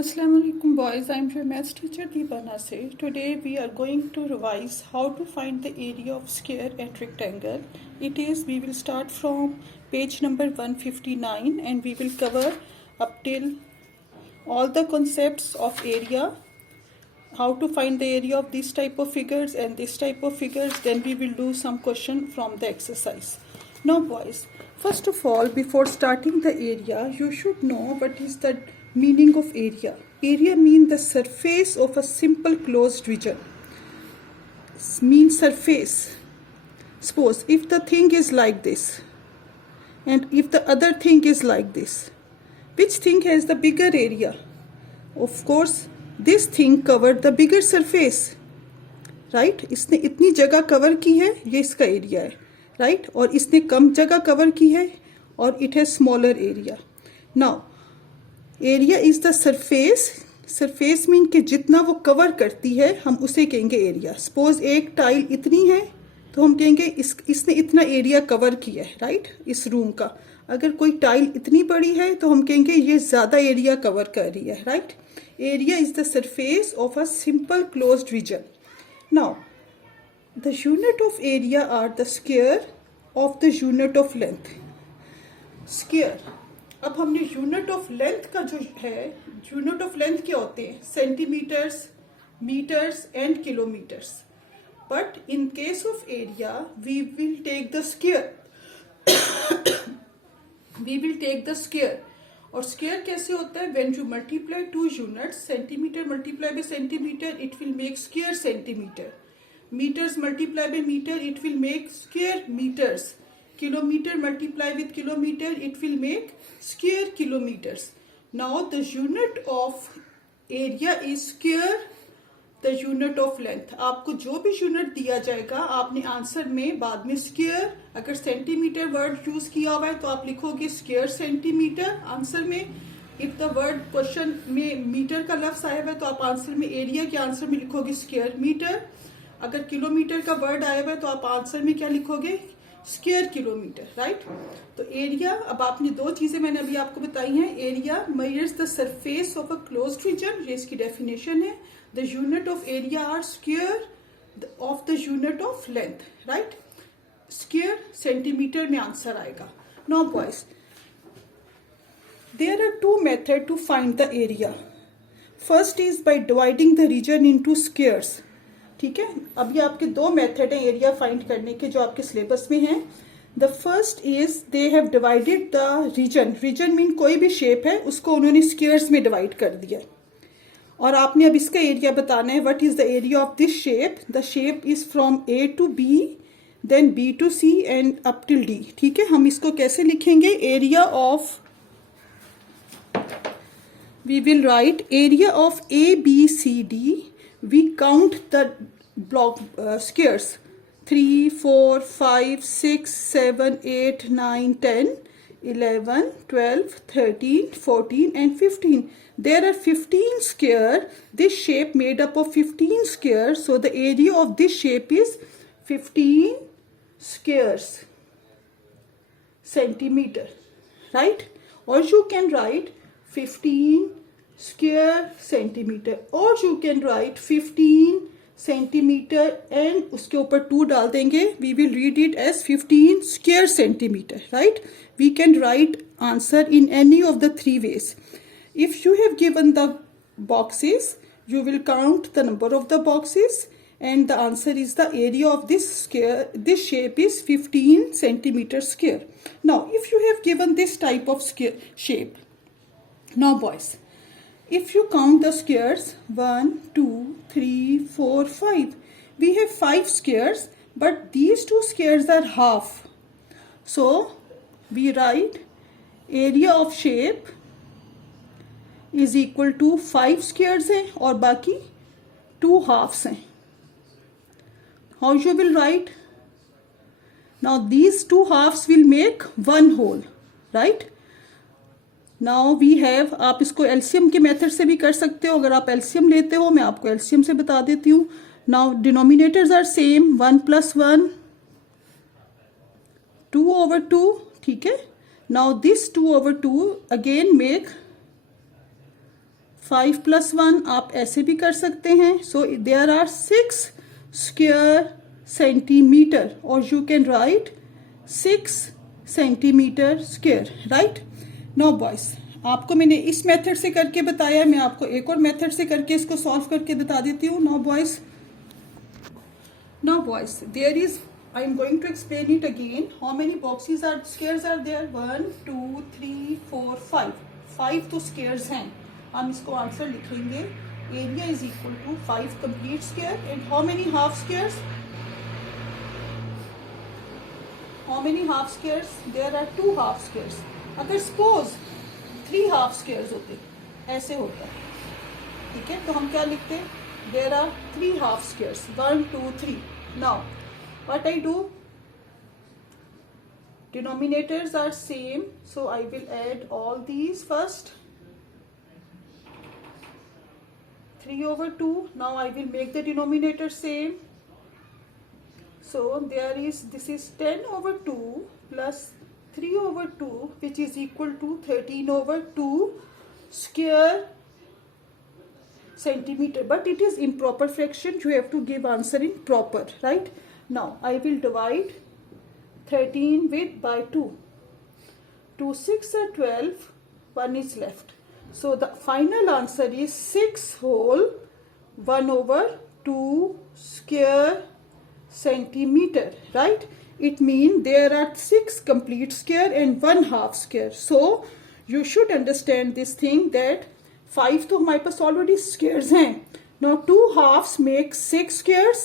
Assalamualaikum boys, I am your maths teacher Deepa Nasir. Today we are going to revise how to find the area of square and rectangle. We will start from page number 159 and we will cover up till all the concepts of area, how to find the area of this type of figures and this type of figures. Then we will do some question from the exercise. Now boys, first of all, before starting the area, you should know what is the meaning of area. Area means the surface of a simple closed region. Means surface. Suppose if the thing is like this and if the other thing is like this, which thing has the bigger area? Of course, this thing covered the bigger surface. Right? इसने इतनी जगह cover की है, ये इसका area है. Right? और इसने कम जगह कवर की है और it has smaller area. Now, area is the surface. Surface mean कि जितना वो कवर करती है हम उसे कहेंगे एरिया. सपोज एक टाइल इतनी है तो हम कहेंगे इसने इतना एरिया कवर किया है. राइट? इस रूम का. अगर कोई टाइल इतनी बड़ी है तो हम कहेंगे ये ज़्यादा एरिया कवर कर रही है. Right? Area is the surface of a simple closed region. Now the unit of area are the square of the unit of length. Square. अब हमने यूनिट ऑफ लेंथ का जो है, यूनिट ऑफ लेंथ क्या होते हैं? Centimeters, meters and kilometers. But in case of area we will take the square. We will take the square. और square कैसे होता है? When you multiply two units, centimeter multiply by centimeter, it will make square centimeter. Meters multiply by meter, it will make square meters. Kilometer multiply with kilometer, it will make square kilometers. Now the unit of area is square the unit of length. आपको जो भी unit दिया जाएगा आपने answer में बाद में square, अगर सेंटीमीटर वर्ड यूज किया हुआ है तो आप लिखोगे स्क्वायर सेंटीमीटर आंसर में. इफ द वर्ड क्वेश्चन में मीटर का लफ्ज आया हुआ है तो आप आंसर में एरिया के आंसर में लिखोगे स्क्वायर मीटर. अगर किलोमीटर का वर्ड आया हुआ है तो आप आंसर में क्या लिखोगे? Square kilometer. राइट? तो एरिया, अब आपने दो चीजें मैंने अभी आपको बताई हैं. Area measures the surface of a closed region, ये इसकी डेफिनेशन है. The unit of area are square of the unit of length. Right? Square centimeter में आंसर आएगा. Now boys, there are two method to find the area. First is by dividing the region into squares. ठीक है? अभी आपके दो method हैं area find करने के जो आपके सिलेबस में हैं. The first is they have divided the region. Region mean कोई भी शेप है उसको उन्होंने स्क्वायर्स में डिवाइड कर दिया और आपने अब इसका एरिया बताना है. What is the area of this shape? The shape is from A to B, then B to C and up till D. ठीक है? हम इसको कैसे लिखेंगे? Area of, we will write area of A B C D. We count the block squares 3, 4, 5, 6, 7, 8, 9, 10, 11, 12, 13, 14 and 15. There are 15 square. This shape made up of 15 squares. So the area of this shape is 15 squares centimeter. Right? Or you can write 15 square centimeter, or you can write 15 centimeter and उसके ऊपर 2 डाल देंगे. We will read it as 15 square centimeter. Right? We can write answer in any of the three ways. If you have given the boxes, you will count the number of the boxes and the answer is the area of this square. This shape is 15 centimeter square. Now if you have given this type of shape, now boys, if you count the squares 1, 2, 3, 4, 5, we have 5 squares, but these two squares are half. So we write area of shape is equal to 5 squares हैं और बाकी 2 halves हैं. How you will write? Now these 2 halves will make one whole. Right? Now we have, आप इसको LCM के method से भी कर सकते हो. अगर आप एलसीएम लेते हो, मैं आपको एलसीएम से बता देती हूँ. Now denominators are same, 1 + 1, 2/2. ठीक है? नाउ दिस 2/2 अगेन मेक 5 + 1 आप ऐसे भी कर सकते हैं. So there are 6 square centimeter, or you can write 6 centimeter square, right? Now boys, आपको मैंने इस मेथड से करके बताया, मैं आपको एक और मेथड से करके इसको सॉल्व करके बता देती हूँ. Now boys, there is, I am going to explain it again. How many boxes are squares are there? 1 2 3 4 5. 5 तो squares हैं. हम इसको आंसर लिखेंगे. Area is equal to 5 complete square. And how many half squares? How many half squares? There are 2 half squares. अगर suppose 3 half squares होते, ऐसे होता, ठीक है, तो हम क्या लिखते हैं? There are 3 half squares. 1 2 3. Now what I do? Denominators are same, so I will add all these first. 3/2. Now I will make the denominator same. So there is, this is 10/2 plus 3/2, which is equal to 13/2 square centimeter. But it is improper fraction. You have to give answer in proper, right? Now I will divide 13 by 2. 2 6 are 12. 1 is left. So the final answer is 6 whole 1/2 square centimeter, right? It means there are 6 complete square and 1 half square. So you should understand this thing that 5 तो हमारे पास already squares हैं. Now 2 halves make 6 squares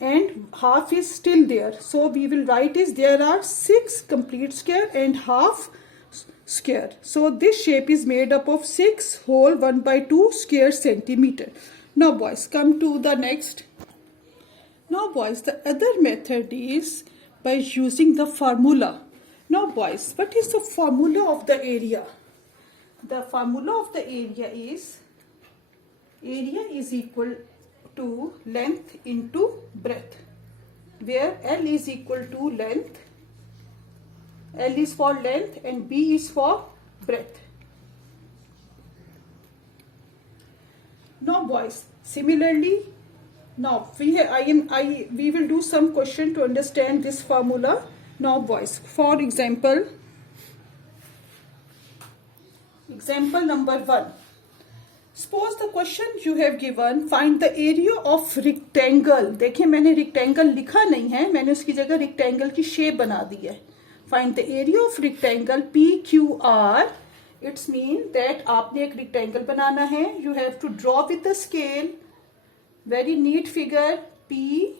and half is still there. So we will write is there are 6 complete square and half square. So this shape is made up of 6 whole 1/2 square centimeter. Now boys, come to the next. Now boys, the other method is by using the formula. Now boys, what is the formula of the area? The formula of the area is equal to length into breadth, where L is equal to length. L is for length and B is for breadth. Now boys, similarly, now we will do some question to understand this formula. Now boys, for example number 1. Suppose the question you have given, find the area of rectangle. देखिए मैंने rectangle लिखा नहीं है, मैंने उसकी जगह rectangle की shape बना दी है. Find the area of rectangle PQR. It's mean that आपने एक rectangle बनाना है. You have to draw with the scale. Very neat figure. PQRS.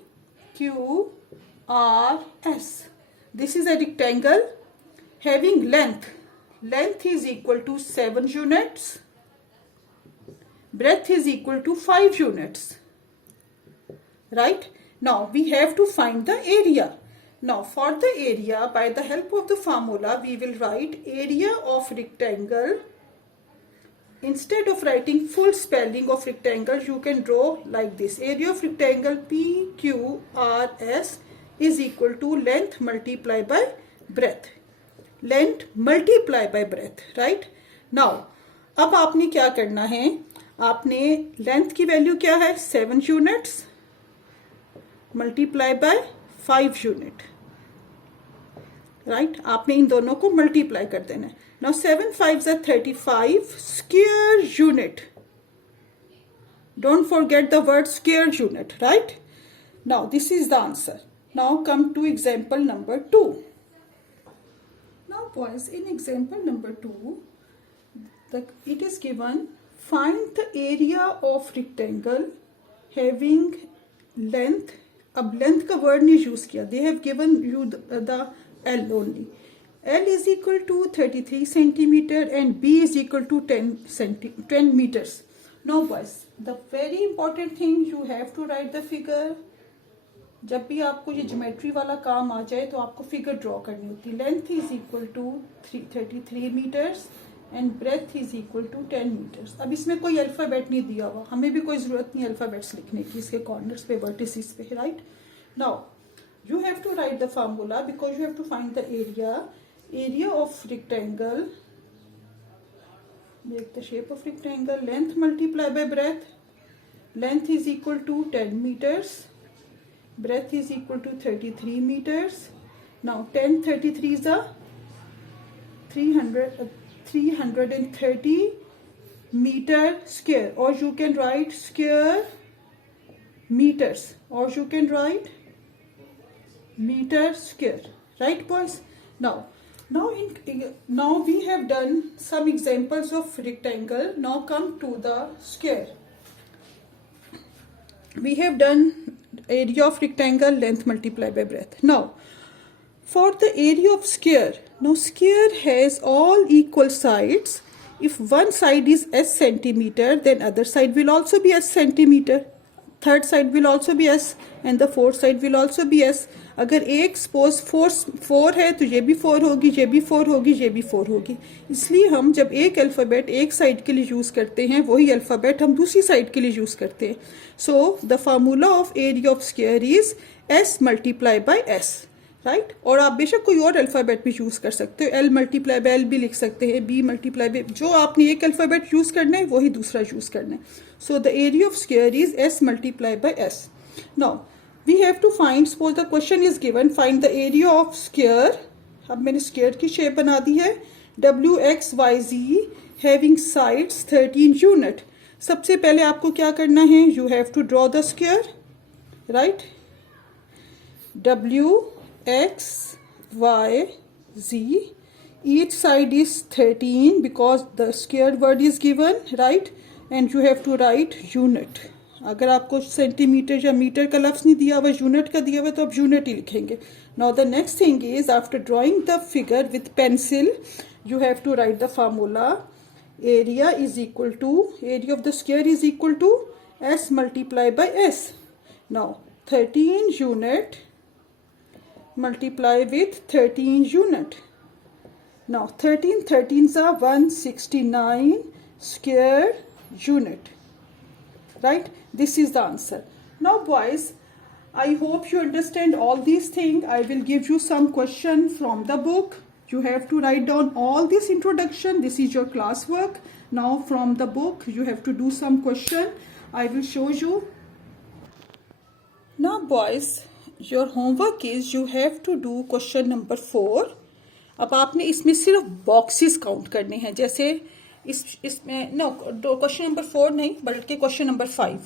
This is a rectangle having length. Length is equal to 7 units. Breadth is equal to 5 units. Right? Now we have to find the area. Now for the area, by the help of the formula, we will write area of rectangle. Instead of writing full spelling of rectangle, you can draw like this. Area of rectangle PQRS is equal to length multiplied by breadth. Length multiply by breadth, right? Now अब आपने क्या करना है, आपने length की value क्या है 7 units multiply by 5 unit, right? आपने इन दोनों को मल्टीप्लाई कर देना है. Now 7 5s are 35 square unit. Don't forget the word square unit, right? Now this is the answer. Now come to example number 2. Now boys, in example number 2, it is given, find the area of rectangle having length. अब length का word नहीं use किया, they have given you the L only. L is equal to 33 centimeter and B is equal to 10 meters. Now boys, the very important thing, you have to write the figure. जब भी आपको ये geometry वाला काम आ जाए तो आपको figure draw करनी होती है. Length is equal to 33 meters and breadth is equal to 10 meters. अब इसमें कोई अल्फ़ाबेट नहीं दिया हुआ, हमें भी कोई ज़रूरत नहीं अल्फ़ाबेट्स लिखने की इसके कॉर्नर्स पे, वर्टिसेस पे, right? Now you have to write the formula because you have to find the area. Area of rectangle Make the shape of rectangle. Length multiply by breadth. Length is equal to 10 meters. Breadth is equal to 33 meters. Now 10 33 is a 330 meter square, or you can write square meters, or you can write meter square, right boys? Now we have done some examples of rectangle. Now come to the square. We have done area of rectangle, length multiplied by breadth. Now for the area of square, now square has all equal sides. If one side is s centimeter, then other side will also be s centimeter, third side will also be s, and the fourth side will also be s. अगर एक suppose 4 है तो ये भी 4 होगी, ये भी 4 होगी, ये भी 4 होगी. इसलिए हम जब एक अल्फ़ाबेट एक साइड के लिए यूज़ करते हैं, वही अल्फ़ाबेट हम दूसरी साइड के लिए यूज़ करते हैं. So the formula of area of square is s multiply by s, right. और आप बेशक कोई और अल्फ़ाबेट भी यूज़ कर सकते हो, l मल्टीप्लाई बाय l भी लिख सकते हैं, b मल्टीप्लाई बाय, जो आपने एक अल्फ़ाबेट यूज़ करना है वही दूसरा यूज़ करना है. So the area of square is s multiply by s. Now we have to find, suppose the question is given, find the area of square. अब मैंने square की shape बना दी है. WXYZ having sides 13 unit. सबसे पहले आपको क्या करना है? You have to draw the square, right? WXYZ. Each side is 13 because the square word is given, right? And you have to write unit. अगर आपको सेंटीमीटर या मीटर का लफ्ज़ नहीं दिया हुआ, यूनिट का दिया हुआ, तो आप यूनिट ही लिखेंगे. Now the next thing is after drawing the figure with pencil, you have to write the formula. Area is equal to, area of the square is equal to s multiply by s. Now 13 unit multiply with 13 unit. Now 13 13s are 169 square unit, right? This is the answer. Now boys, I hope you understand all these things. I will give you some question from the book. You have to write down all this introduction. This is your classwork. Now from the book you have to do some question. I will show you. Now boys, your homework is you have to do question number 4. अब आपने इसमें सिर्फ boxes count करने हैं. जैसे इसमें no question number 4 नहीं, बल्कि क्वेश्चन नंबर 5,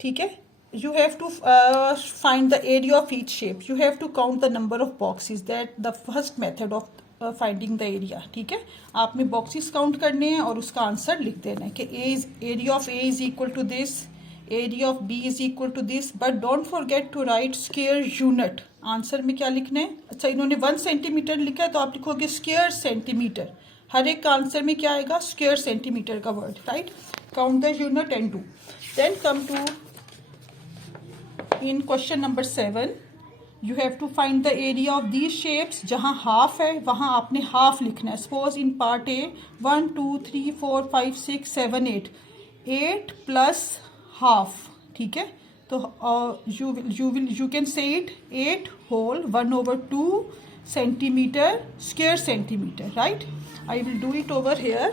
ठीक है. You have to find the area of each shape. You have to count the number of boxes. That the first method of finding the area, ठीक है. आपने बॉक्सेस काउंट करने हैं और उसका आंसर लिख देना है कि area of A is equal to this, area of B is equal to this. But don't forget to write square unit. Answer में क्या लिखना है? अच्छा, इन्होंने 1 सेंटीमीटर लिखा है तो आप लिखोगे स्क्वायर सेंटीमीटर. हर एक का आंसर में क्या आएगा? स्क्वायर सेंटीमीटर का word, right. Count the unit and do. Then come to in question number 7. You have to find the area of these shapes. जहाँ हाफ है वहाँ आपने हाफ लिखना है. Suppose in part A 1 2 3 4 5 6 7 8 8 plus half, ठीक है. तो you can say it 8 whole 1/2 centimeter square centimeter, right? I will do it over here.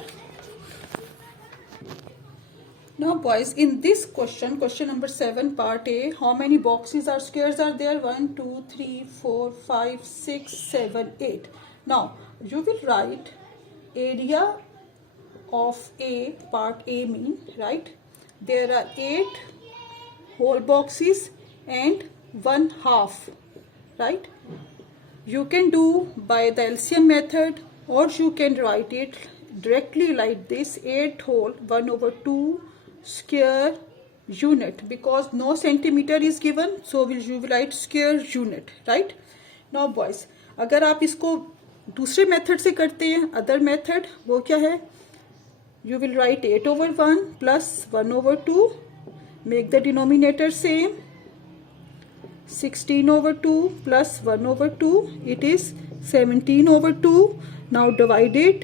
Now boys, in this question number 7 part A, how many boxes or squares are there? 1 2 3 4 5 6 7 8. Now you will write area of A, part A mean, right? There are 8 whole boxes and 1 half, right? You can do by the LCM method, or you can write it directly like this: 8 whole 1/2 square unit, because no centimeter is given, so you will write square unit, right? Now boys, अगर आप इसको दूसरे method से करते हैं, other method, वो क्या है? You will write 8/1 plus 1/2, make the denominator same. 16/2 plus 1/2, it is 17/2. Now divide it.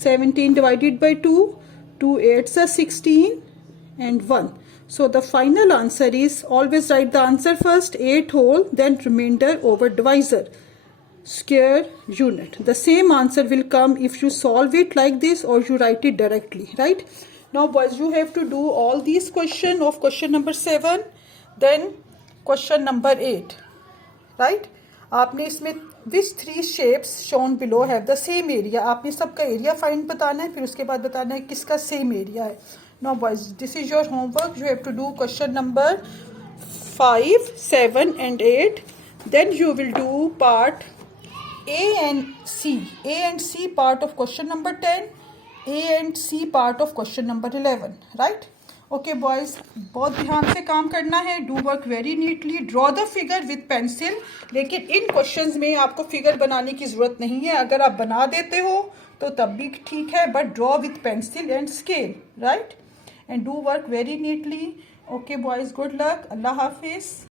17 divided by 2, 2 8s are 16 and 1. So the final answer is, always write the answer first, 8 whole, then remainder over divisor. square unit. The same answer will come if you solve it like this or you write it directly, right? Now boys, you have to do all these questions of question number 7, then question number 8, right? आपने इसमें which 3 shapes shown below have the same area, आपने सबका area find बताना है, फिर उसके बाद बताना है किसका सेम एरिया है. Now boys, this is your homework. You have to do question number 5, 7 and 8. Then you will do part A and C. A and C part of question number 10. A and C part of question number 11. Right? Okay boys, बहुत ध्यान से काम करना है. Do work very neatly. Draw the figure with pencil. लेकिन इन questions में आपको figure बनाने की ज़रूरत नहीं है. अगर आप बना देते हो तो तब भी ठीक है, but draw with pencil and scale. Right? And do work very neatly. Okay boys, good luck. Allah Hafiz.